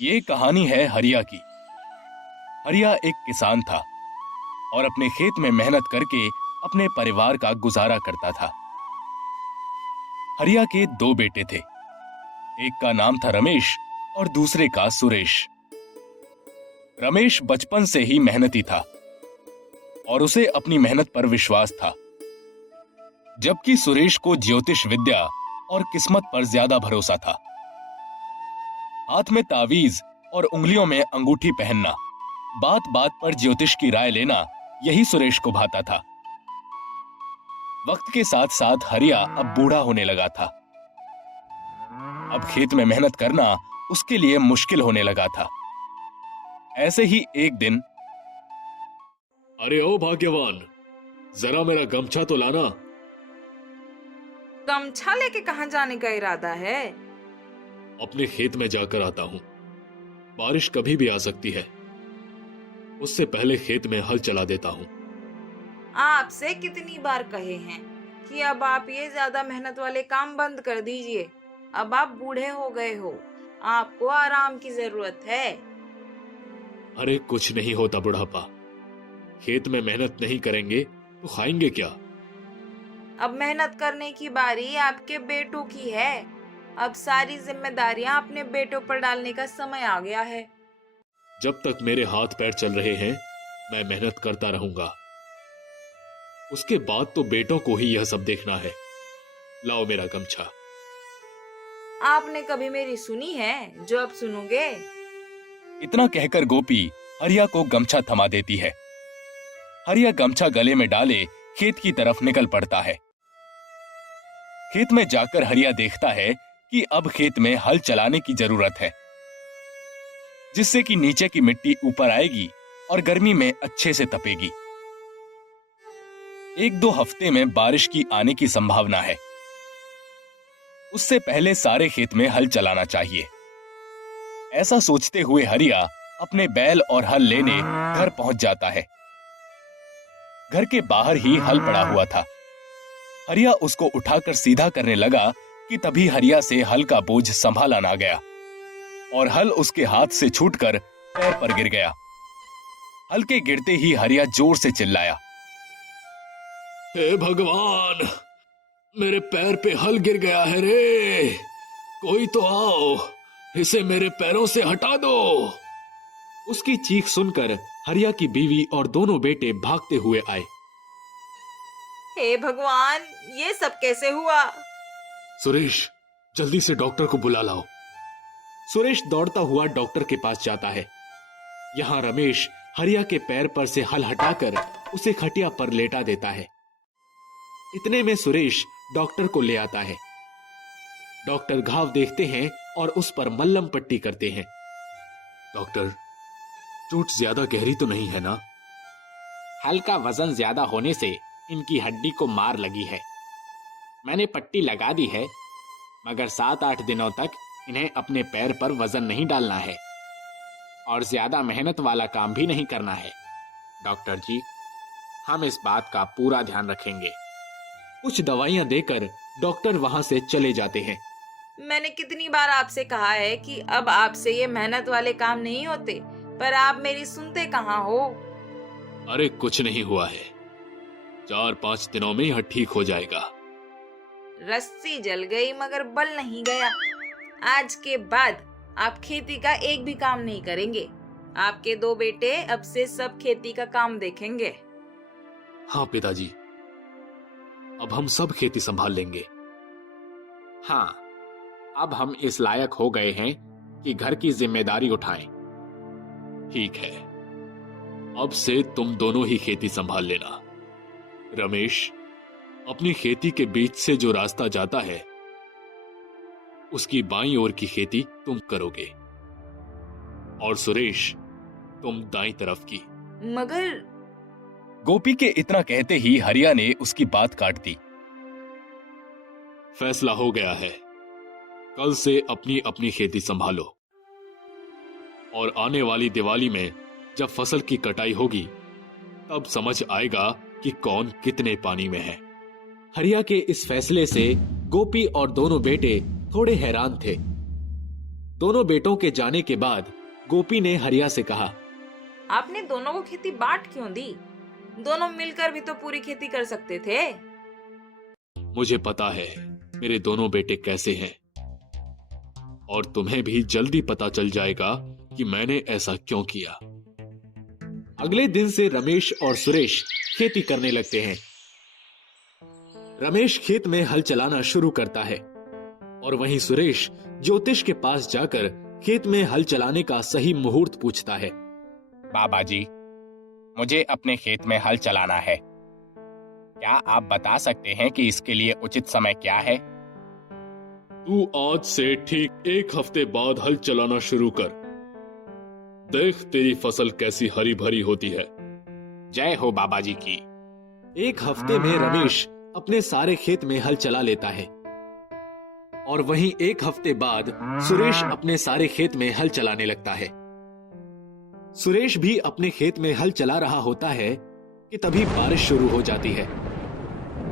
ये कहानी है हरिया की। हरिया एक किसान था और अपने खेत में मेहनत करके अपने परिवार का गुजारा करता था। हरिया के दो बेटे थे। एक का नाम था रमेश और दूसरे का सुरेश। रमेश बचपन से ही मेहनती था और उसे अपनी मेहनत पर विश्वास था, जबकि सुरेश को ज्योतिष विद्या और किस्मत पर ज्यादा भरोसा था। हाथ में तावीज और उंगलियों में अंगूठी पहनना, बात बात पर ज्योतिष की राय लेना, यही सुरेश को भाता था। वक्त के साथ साथ हरिया अब बूढ़ा होने लगा था। अब खेत में मेहनत करना उसके लिए मुश्किल होने लगा था। ऐसे ही एक दिन, अरे ओ भाग्यवान, जरा मेरा गमछा तो लाना। गमछा लेके कहाँ जाने का इरादा है? अपने खेत में जाकर आता हूँ। बारिश कभी भी आ सकती है, उससे पहले खेत में हल चला देता हूँ। आपसे कितनी बार कहे हैं कि अब आप ये ज्यादा मेहनत वाले काम बंद कर दीजिए। अब आप बूढ़े हो गए हो, आपको आराम की जरूरत है। अरे कुछ नहीं होता बुढ़ापा, खेत में मेहनत नहीं करेंगे तो खाएंगे क्या? अब मेहनत करने की बारी आपके बेटों की है। अब सारी जिम्मेदारियां अपने बेटों पर डालने का समय आ गया है। जब तक मेरे हाथ पैर चल रहे हैं मैं मेहनत करता रहूंगा। उसके बाद तो बेटों को ही यह सब देखना है। लाओ मेरा गमछा। आपने कभी मेरी सुनी है जो अब सुनोगे? इतना कहकर गोपी हरिया को गमछा थमा देती है। हरिया गमछा गले में डाले खेत की तरफ निकल पड़ता है। खेत में जाकर हरिया देखता है कि अब खेत में हल चलाने की जरूरत है, जिससे कि नीचे की मिट्टी ऊपर आएगी और गर्मी में अच्छे से तपेगी। एक दो हफ्ते में बारिश की आने की संभावना है। उससे पहले सारे खेत में हल चलाना चाहिए। ऐसा सोचते हुए हरिया अपने बैल और हल लेने घर पहुंच जाता है। घर के बाहर ही हल पड़ा हुआ था। हरिया उसको उठाकर सीधा करने लगा कि तभी हरिया से हल का बोझ संभाला ना गया और हल उसके हाथ से छूटकर पैर पर गिर गया। हल के गिरते ही हरिया जोर से चिल्लाया, हे भगवान, मेरे पैर पे हल गिर गया है रे। कोई तो आओ, इसे मेरे पैरों से हटा दो। उसकी चीख सुनकर हरिया की बीवी और दोनों बेटे भागते हुए आए। हे भगवान, ये सब कैसे हुआ? सुरेश, जल्दी से डॉक्टर को बुला लाओ। सुरेश दौड़ता हुआ डॉक्टर के पास जाता है। यहाँ रमेश हरिया के पैर पर से हल हटाकर उसे खटिया पर लेटा देता है। इतने में सुरेश डॉक्टर को ले आता है। डॉक्टर घाव देखते हैं और उस पर मल्लम पट्टी करते हैं। डॉक्टर, चोट ज्यादा गहरी तो नहीं है ना? हल्का वजन ज्यादा होने से इनकी हड्डी को मार लगी है। मैंने पट्टी लगा दी है, मगर 7-8 दिनों तक इन्हें अपने पैर पर वजन नहीं डालना है और ज्यादा मेहनत वाला काम भी नहीं करना है। डॉक्टर जी, हम इस बात का पूरा ध्यान रखेंगे। कुछ दवाइयां देकर डॉक्टर वहां से चले जाते हैं। मैंने कितनी बार आपसे कहा है कि अब आपसे ये मेहनत वाले काम नहीं होते, पर आप मेरी सुनते कहाँ हो? अरे कुछ नहीं हुआ है, 4-5 दिनों में यह ठीक हो जाएगा। रस्सी जल गई मगर बल नहीं गया। आज के बाद आप खेती का एक भी काम नहीं करेंगे। आपके दो बेटे अब से सब खेती का काम देखेंगे। हाँ पिताजी, अब हम सब खेती संभाल लेंगे। हाँ, अब हम इस लायक हो गए हैं कि घर की जिम्मेदारी उठाएं। ठीक है, अब से तुम दोनों ही खेती संभाल लेना। रमेश, अपनी खेती के बीच से जो रास्ता जाता है उसकी बाईं ओर की खेती तुम करोगे और सुरेश, तुम दाईं तरफ की। मगर गोपी के इतना कहते ही हरिया ने उसकी बात काट दी। फैसला हो गया है, कल से अपनी अपनी खेती संभालो और आने वाली दिवाली में जब फसल की कटाई होगी तब समझ आएगा कि कौन कितने पानी में है। हरिया के इस फैसले से गोपी और दोनों बेटे थोड़े हैरान थे। दोनों बेटों के जाने के बाद गोपी ने हरिया से कहा, आपने दोनों को खेती बांट क्यों दी? दोनों मिलकर भी तो पूरी खेती कर सकते थे। मुझे पता है मेरे दोनों बेटे कैसे हैं, और तुम्हें भी जल्दी पता चल जाएगा कि मैंने ऐसा क्यों किया। अगले दिन से रमेश और सुरेश खेती करने लगते हैं। रमेश खेत में हल चलाना शुरू करता है और वहीं सुरेश ज्योतिष के पास जाकर खेत में हल चलाने का सही मुहूर्त पूछता है। बाबा जी, मुझे अपने खेत में हल चलाना है। क्या आप बता सकते हैं कि इसके लिए उचित समय क्या है? तू आज से ठीक 1 हफ्ते बाद हल चलाना शुरू कर। देख तेरी फसल कैसी हरी भरी होती है। जय हो बाबा जी की। 1 हफ्ते में रमेश अपने सारे खेत में हल चला लेता है और वहीं 1 हफ्ते बाद सुरेश अपने सारे खेत में हल चलाने लगता है। सुरेश भी अपने खेत में हल चला रहा होता है कि तभी बारिश शुरू हो जाती है।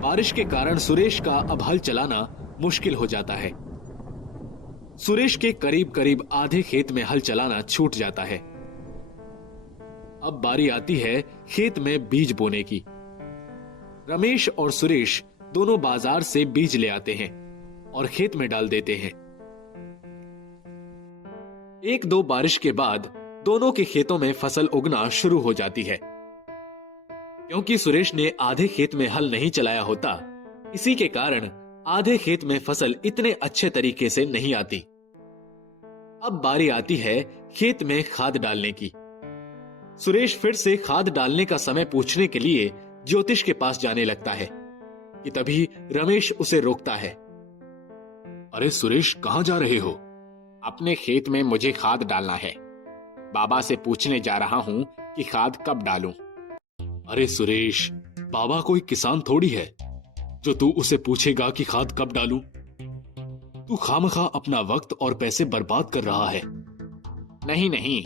बारिश के कारण सुरेश का अब हल चलाना मुश्किल हो जाता है। सुरेश के करीब करीब आधे खेत में हल चलाना छूट जाता है। अब बारी आती है खेत में बीज बोने की। रमेश और सुरेश दोनों बाजार से बीज ले आते हैं और खेत में डाल देते हैं। 1-2 बारिश के बाद दोनों के खेतों में फसल उगना शुरू हो जाती है। क्योंकि सुरेश ने आधे खेत में हल नहीं चलाया होता, इसी के कारण आधे खेत में फसल इतने अच्छे तरीके से नहीं आती। अब बारी आती है खेत में खाद डालने की। सुरेश फिर से खाद डालने का समय पूछने के लिए ज्योतिष के पास जाने लगता है कि तभी रमेश उसे रोकता है। अरे सुरेश, कहां जा रहे हो? अपने खेत में मुझे खाद डालना है। बाबा से पूछने जा रहा हूँ कि खाद कब डालूं। अरे सुरेश, बाबा कोई किसान थोड़ी है जो तू उसे पूछेगा कि खाद कब डालूं। तू खामखा अपना वक्त और पैसे बर्बाद कर रहा है। नहीं नहीं,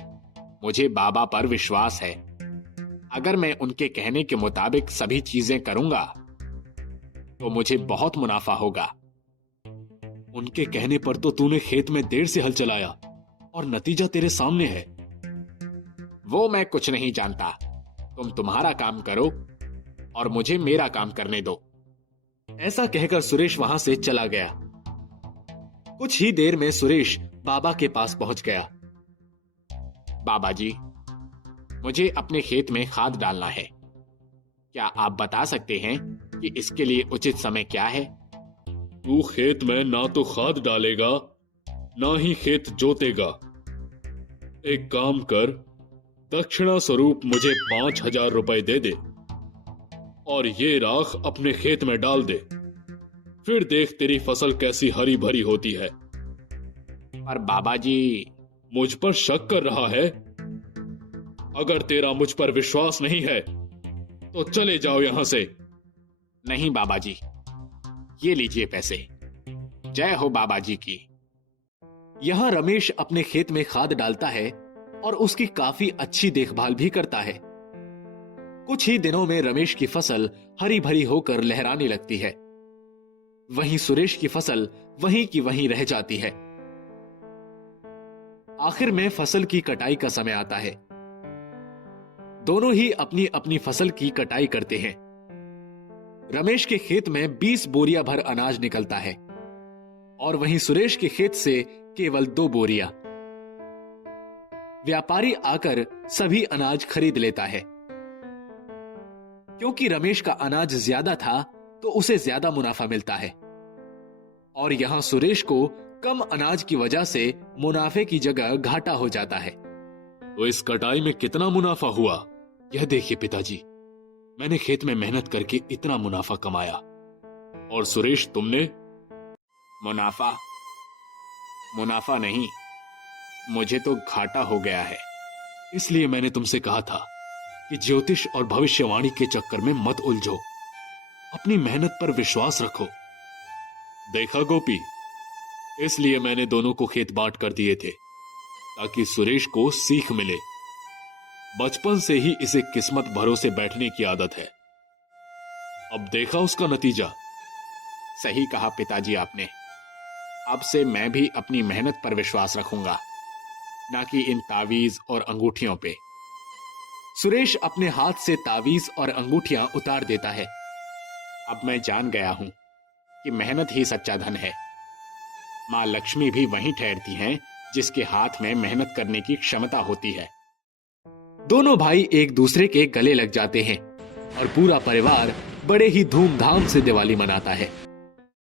मुझे बाबा पर विश्वास है। अगर मैं उनके कहने के मुताबिक सभी चीजें करूंगा तो मुझे बहुत मुनाफा होगा। उनके कहने पर तो तूने खेत में देर से हल चलाया और नतीजा तेरे सामने है। वो मैं कुछ नहीं जानता। तुम तुम्हारा काम करो और मुझे मेरा काम करने दो। ऐसा कहकर सुरेश वहां से चला गया। कुछ ही देर में सुरेश बाबा के पास पहुंच गया। बाबा जी, मुझे अपने खेत में खाद डालना है। क्या आप बता सकते हैं कि इसके लिए उचित समय क्या है? तू खेत में ना तो खाद डालेगा ना ही खेत जोतेगा। एक काम कर, दक्षिणा स्वरूप मुझे 5,000 रुपए दे दे और ये राख अपने खेत में डाल दे। फिर देख तेरी फसल कैसी हरी भरी होती है। पर बाबा जी, मुझ पर शक कर रहा है? अगर तेरा मुझ पर विश्वास नहीं है तो चले जाओ यहां से। नहीं बाबा जी, ये लीजिए पैसे। जय हो बाबा जी की। यहां रमेश अपने खेत में खाद डालता है और उसकी काफी अच्छी देखभाल भी करता है। कुछ ही दिनों में रमेश की फसल हरी भरी होकर लहराने लगती है। वहीं सुरेश की फसल वहीं की वहीं रह जाती है। आखिर में फसल की कटाई का समय आता है। दोनों ही अपनी अपनी फसल की कटाई करते हैं। रमेश के खेत में 20 बोरिया भर अनाज निकलता है और वहीं सुरेश के खेत से केवल 2 बोरिया। व्यापारी आकर सभी अनाज खरीद लेता है। क्योंकि रमेश का अनाज ज्यादा था तो उसे ज्यादा मुनाफा मिलता है और यहां सुरेश को कम अनाज की वजह से मुनाफे की जगह घाटा हो जाता है। तो इस कटाई में कितना मुनाफा हुआ यह देखिए पिताजी। मैंने खेत में मेहनत करके इतना मुनाफा कमाया और सुरेश तुमने? मुनाफा नहीं, मुझे तो घाटा हो गया है। इसलिए मैंने तुमसे कहा था कि ज्योतिष और भविष्यवाणी के चक्कर में मत उलझो। अपनी मेहनत पर विश्वास रखो। देखा गोपी, इसलिए मैंने दोनों को खेत बांट कर दिए थे ताकि सुरेश को सीख मिले। बचपन से ही इसे किस्मत भरोसे बैठने की आदत है। अब देखा उसका नतीजा। सही कहा पिताजी आपने। अब से मैं भी अपनी मेहनत पर विश्वास रखूंगा, ना कि इन तावीज और अंगूठियों पे। सुरेश अपने हाथ से तावीज और अंगूठियां उतार देता है। अब मैं जान गया हूं कि मेहनत ही सच्चा धन है। माँ लक्ष्मी भी वहीं ठहरती हैं जिसके हाथ में मेहनत करने की क्षमता होती है। दोनों भाई एक दूसरे के गले लग जाते हैं और पूरा परिवार बड़े ही धूमधाम से दिवाली मनाता है।